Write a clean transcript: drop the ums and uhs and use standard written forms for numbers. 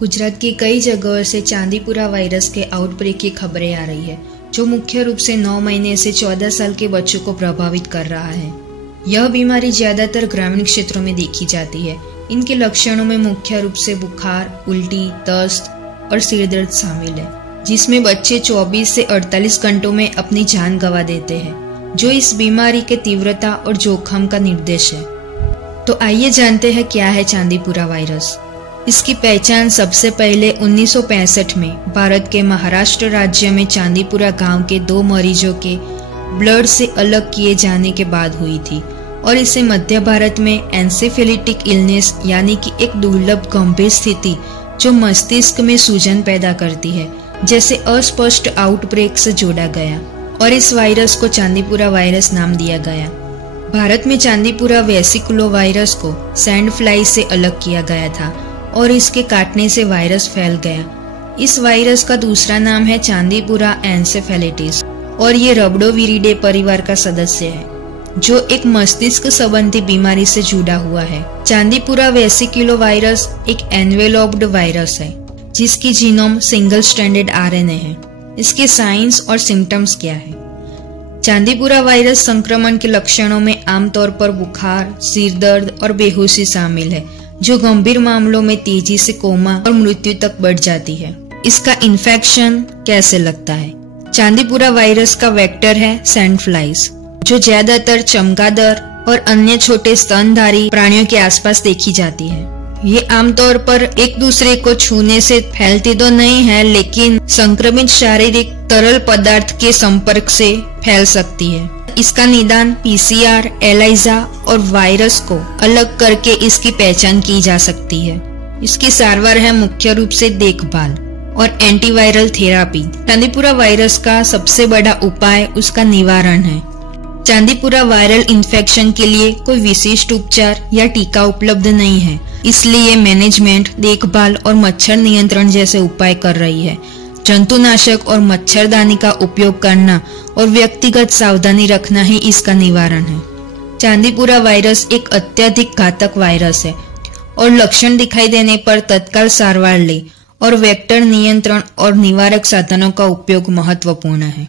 गुजरात की कई जगहों से चांदीपुरा वायरस के आउटब्रेक की खबरें आ रही है, जो मुख्य रूप से 9 महीने से 14 साल के बच्चों को प्रभावित कर रहा है। यह बीमारी ज्यादातर ग्रामीण क्षेत्रों में देखी जाती है। इनके लक्षणों में मुख्य रूप से बुखार, उल्टी, दस्त और सिरदर्द शामिल है, जिसमें बच्चे 24 से 48 घंटों में अपनी जान गंवा देते हैं, जो इस बीमारी के तीव्रता और जोखिम का निर्देश है। तो आइए जानते हैं क्या है चांदीपुरा वायरस। इसकी पहचान सबसे पहले 1965 में भारत के महाराष्ट्र राज्य में चांदीपुरा गांव के 2 मरीजों के ब्लड से अलग किए जाने के बाद हुई थी और इसे मध्य भारत में एन्सेफेलिटिक इलनेस यानी कि एक दुर्लभ गंभीर स्थिति जो मस्तिष्क में सूजन पैदा करती है जैसे अस्पष्ट आउटब्रेक से जोड़ा गया और इस वायरस को चांदीपुरा वायरस नाम दिया गया। भारत में चांदीपुरा वेसिकुलो वायरस को सैंड फ्लाई से अलग किया गया था और इसके काटने से वायरस फैल गया। इस वायरस का दूसरा नाम है चांदीपुरा एन्सेफेलिटिस और ये रबडोविरिडे परिवार का सदस्य है, जो एक मस्तिष्क संबंधी बीमारी से जुड़ा हुआ है। चांदीपुरा वेसिकुलो वायरस एक एनवेलोप्ड वायरस है, जिसकी जीनोम सिंगल स्ट्रैंडेड आरएनए है। इसके साइंस और सिम्टम्स क्या है? चांदीपुरा वायरस संक्रमण के लक्षणों में आमतौर पर बुखार, सिरदर्द और बेहोशी शामिल है, जो गंभीर मामलों में तेजी से कोमा और मृत्यु तक बढ़ जाती है। इसका इन्फेक्शन कैसे लगता है? चांदीपुरा वायरस का वेक्टर है सैंड फ्लाइज, जो ज्यादातर चमगादड़ और अन्य छोटे स्तनधारी प्राणियों के आसपास देखी जाती है। ये आमतौर पर एक दूसरे को छूने से फैलती तो नहीं है, लेकिन संक्रमित शारीरिक तरल पदार्थ के संपर्क से फैल सकती है। इसका निदान पीसीआर, एलाइजा और वायरस को अलग करके इसकी पहचान की जा सकती है। इसकी सारवार है मुख्य रूप से देखभाल और एंटीवायरल थेरापी। चांदीपुरा वायरस का सबसे बड़ा उपाय उसका निवारण है। चांदीपुरा वायरल इन्फेक्शन के लिए कोई विशिष्ट उपचार या टीका उपलब्ध नहीं है, इसलिए मैनेजमेंट, देखभाल और मच्छर नियंत्रण जैसे उपाय कर रही है। जंतुनाशक और मच्छरदानी का उपयोग करना और व्यक्तिगत सावधानी रखना ही इसका निवारण है। चांदीपुरा वायरस एक अत्यधिक घातक वायरस है और लक्षण दिखाई देने पर तत्काल सारवार ले और वेक्टर नियंत्रण और निवारक साधनों का उपयोग महत्वपूर्ण है।